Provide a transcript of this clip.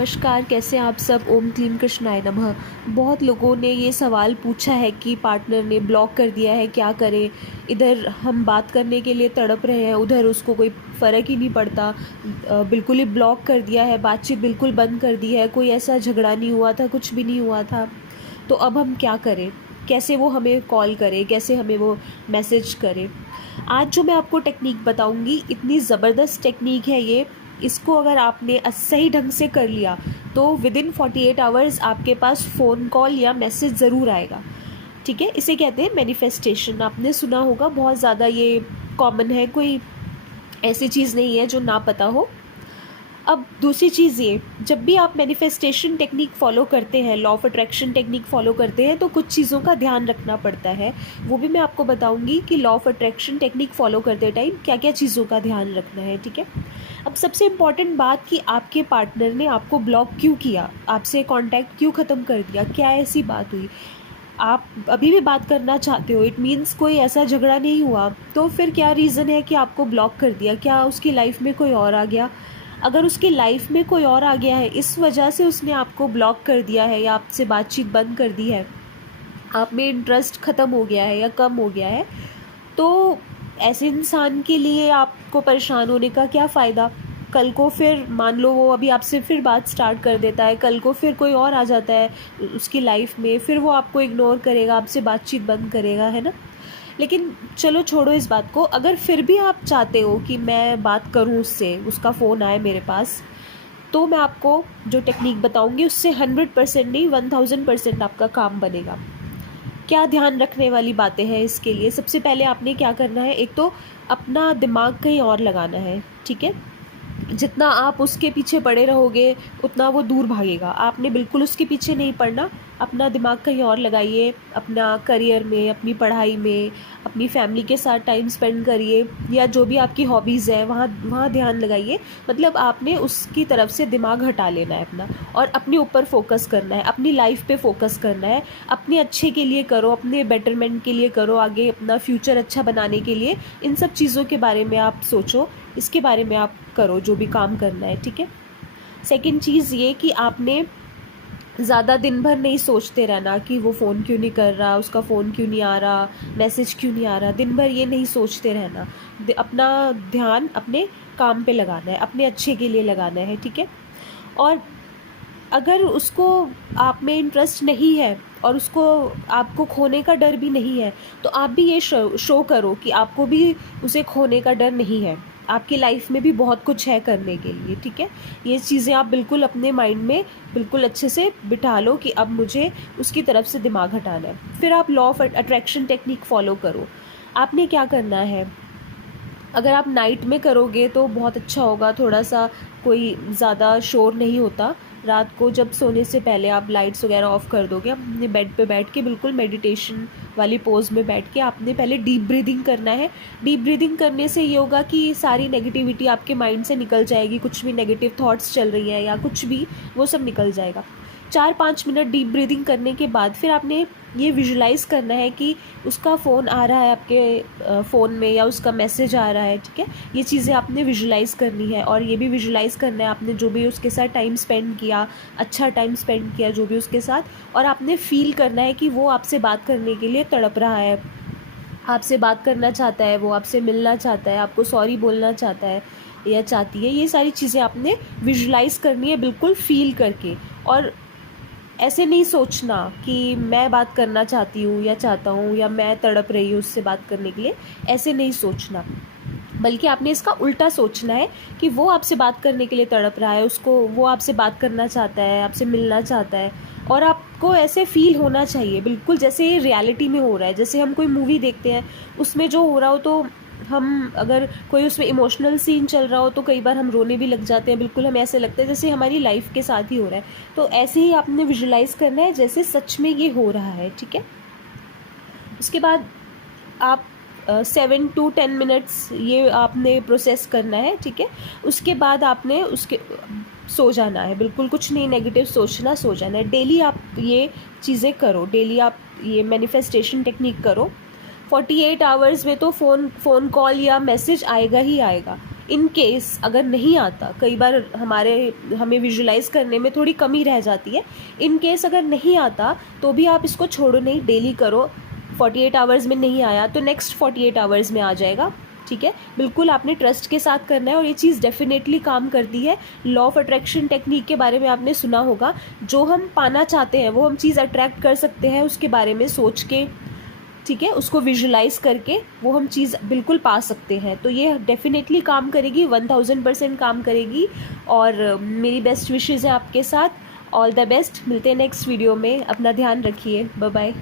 नमस्कार, कैसे हैं आप सब। ओम क्लीम कृष्णाय नमः। बहुत लोगों ने ये सवाल पूछा है कि पार्टनर ने ब्लॉक कर दिया है, क्या करें। इधर हम बात करने के लिए तड़प रहे हैं, उधर उसको कोई फ़र्क ही नहीं पड़ता। बिल्कुल ही ब्लॉक कर दिया है, बातचीत बिल्कुल बंद कर दी है, कोई ऐसा झगड़ा नहीं हुआ था, कुछ भी नहीं हुआ था। तो अब हम क्या करें, कैसे वो हमें कॉल करे, कैसे हमें वो मैसेज करे। आज जो मैं आपको टेक्निक बताऊंगी, इतनी ज़बरदस्त टेक्निक है ये। इसको अगर आपने सही ढंग से कर लिया तो विदिन 48 आवर्स आपके पास फ़ोन कॉल या मैसेज ज़रूर आएगा। ठीक है, इसे कहते हैं मैनिफेस्टेशन। आपने सुना होगा, बहुत ज़्यादा ये कॉमन है, कोई ऐसी चीज़ नहीं है जो ना पता हो। अब दूसरी चीज़ ये, जब भी आप मैनिफेस्टेशन टेक्निक फॉलो करते हैं, law of attraction technique follow करते हैं, तो कुछ चीज़ों का ध्यान रखना पड़ता है। वो भी मैं आपको बताऊंगी कि law of attraction technique follow करते टाइम क्या क्या चीज़ों का ध्यान रखना है। ठीक है, अब सबसे इम्पॉर्टेंट बात कि आपके पार्टनर ने आपको ब्लॉक क्यों किया, आपसे कांटेक्ट क्यों ख़त्म कर दिया, क्या ऐसी बात हुई। आप अभी भी बात करना चाहते हो, इट मीन्स कोई ऐसा झगड़ा नहीं हुआ, तो फिर क्या रीज़न है कि आपको ब्लॉक कर दिया। क्या उसकी लाइफ में कोई और आ गया। अगर उसकी लाइफ में कोई और आ गया है, इस वजह से उसने आपको ब्लॉक कर दिया है या आपसे बातचीत बंद कर दी है, आप में इंटरेस्ट ख़त्म हो गया है या कम हो गया है, तो ऐसे इंसान के लिए आपको परेशान होने का क्या फ़ायदा। कल को फिर मान लो वो अभी आपसे फिर बात स्टार्ट कर देता है, कल को फिर कोई और आ जाता है उसकी लाइफ में, फिर वो आपको इग्नोर करेगा, आपसे बातचीत बंद करेगा, है ना। लेकिन चलो छोड़ो इस बात को। अगर फिर भी आप चाहते हो कि मैं बात करूं उससे, उसका फ़ोन आए मेरे पास, तो मैं आपको जो टेक्निक बताऊंगी उससे 100% नहीं 1000% आपका काम बनेगा। क्या ध्यान रखने वाली बातें हैं इसके लिए। सबसे पहले आपने क्या करना है, एक तो अपना दिमाग कहीं और लगाना है। ठीक है, जितना आप उसके पीछे पड़े रहोगे उतना वो दूर भागेगा। आपने बिल्कुल उसके पीछे नहीं पड़ना, अपना दिमाग कहीं और लगाइए, अपना करियर में, अपनी पढ़ाई में, अपनी फैमिली के साथ टाइम स्पेंड करिए, या जो भी आपकी हॉबीज़ है वहाँ वहाँ ध्यान लगाइए। मतलब आपने उसकी तरफ से दिमाग हटा लेना है अपना, और अपने ऊपर फोकस करना है, अपनी लाइफ पे फोकस करना है। अपने अच्छे के लिए करो, अपने बेटरमेंट के लिए करो, आगे अपना फ्यूचर अच्छा बनाने के लिए इन सब चीज़ों के बारे में आप सोचो, इसके बारे में आप करो जो भी काम करना है। ठीक है, सेकंड चीज़ ये कि आपने ज़्यादा दिन भर नहीं सोचते रहना कि वो फ़ोन क्यों नहीं कर रहा, उसका फ़ोन क्यों नहीं आ रहा, मैसेज क्यों नहीं आ रहा। दिन भर ये नहीं सोचते रहना, अपना ध्यान अपने काम पे लगाना है, अपने अच्छे के लिए लगाना है। ठीक है, और अगर उसको आप में इंटरेस्ट नहीं है और उसको आपको खोने का डर भी नहीं है, तो आप भी ये शो करो कि आपको भी उसे खोने का डर नहीं है। आपकी लाइफ में भी बहुत कुछ है करने के लिए। ठीक है, ये चीज़ें आप बिल्कुल अपने माइंड में बिल्कुल अच्छे से बिठा लो कि अब मुझे उसकी तरफ से दिमाग हटाना है। फिर आप law of attraction technique follow करो। आपने क्या करना है, अगर आप नाइट में करोगे तो बहुत अच्छा होगा, थोड़ा सा कोई ज़्यादा शोर नहीं होता। रात को जब सोने से पहले आप लाइट्स वगैरह ऑफ़ कर दोगे, अपने बेड पे बैठ के बिल्कुल मेडिटेशन वाली पोज में बैठ के आपने पहले डीप ब्रीदिंग करना है। डीप ब्रीदिंग करने से ये होगा कि सारी नेगेटिविटी आपके माइंड से निकल जाएगी, कुछ भी नेगेटिव थॉट्स चल रही हैं या कुछ भी, वो सब निकल जाएगा। 4-5 मिनट डीप ब्रीदिंग करने के बाद फिर आपने ये विजुलाइज़ करना है कि उसका फ़ोन आ रहा है आपके फ़ोन में, या उसका मैसेज आ रहा है। ठीक है, ये चीज़ें आपने विजुलाइज़ करनी है, और ये भी विजुलाइज़ करना है आपने जो भी उसके साथ टाइम स्पेंड किया, अच्छा टाइम स्पेंड किया जो भी उसके साथ, और आपने फ़ील करना है कि वो आपसे बात करने के लिए तड़प रहा है, आपसे बात करना चाहता है, वो आपसे मिलना चाहता है, आपको सॉरी बोलना चाहता है या चाहती है। ये सारी चीज़ें आपने विजुलाइज़ करनी है बिल्कुल फ़ील करके। और ऐसे नहीं सोचना कि मैं बात करना चाहती हूँ या चाहता हूँ, या मैं तड़प रही हूँ उससे बात करने के लिए, ऐसे नहीं सोचना। बल्कि आपने इसका उल्टा सोचना है कि वो आपसे बात करने के लिए तड़प रहा है, उसको वो आपसे बात करना चाहता है, आपसे मिलना चाहता है, और आपको ऐसे फील होना चाहिए बिल्कुल जैसे ये रियलिटी में हो रहा है। जैसे हम कोई मूवी देखते हैं, उसमें जो हो रहा हो, तो हम अगर कोई उसमें इमोशनल सीन चल रहा हो तो कई बार हम रोने भी लग जाते हैं, बिल्कुल हमें ऐसे लगता है जैसे हमारी लाइफ के साथ ही हो रहा है। तो ऐसे ही आपने विजुलाइज़ करना है जैसे सच में ये हो रहा है। ठीक है, उसके बाद आप 7 to 10 मिनट्स ये आपने प्रोसेस करना है। ठीक है, उसके बाद आपने उसके सो जाना है, बिल्कुल कुछ नहीं नेगेटिव सोचना, सो जाना है। डेली आप ये चीज़ें करो, डेली आप ये मैनिफेस्टेशन टेक्निक करो। 48 आवर्स में तो फ़ोन कॉल या मैसेज आएगा ही आएगा। इन केस अगर नहीं आता, कई बार हमें विजुलाइज़ करने में थोड़ी कमी रह जाती है, इन केस अगर नहीं आता तो भी आप इसको छोड़ो नहीं, डेली करो। 48 आवर्स में नहीं आया तो नेक्स्ट 48 आवर्स में आ जाएगा, ठीक है। बिल्कुल आपने ट्रस्ट के साथ करना है और ये चीज़ डेफिनेटली काम करती है। लॉ ऑफ अट्रैक्शन टेक्निक के बारे में आपने सुना होगा, जो हम पाना चाहते हैं वो हम चीज़ अट्रैक्ट कर सकते हैं उसके बारे में सोच के, ठीक है, उसको विजुलाइज करके वो हम चीज़ बिल्कुल पा सकते हैं। तो ये डेफिनेटली काम करेगी, 1000% काम करेगी। और मेरी बेस्ट विशेज़ हैं आपके साथ। ऑल द बेस्ट, मिलते हैं नेक्स्ट वीडियो में, अपना ध्यान रखिए, बाय बाय।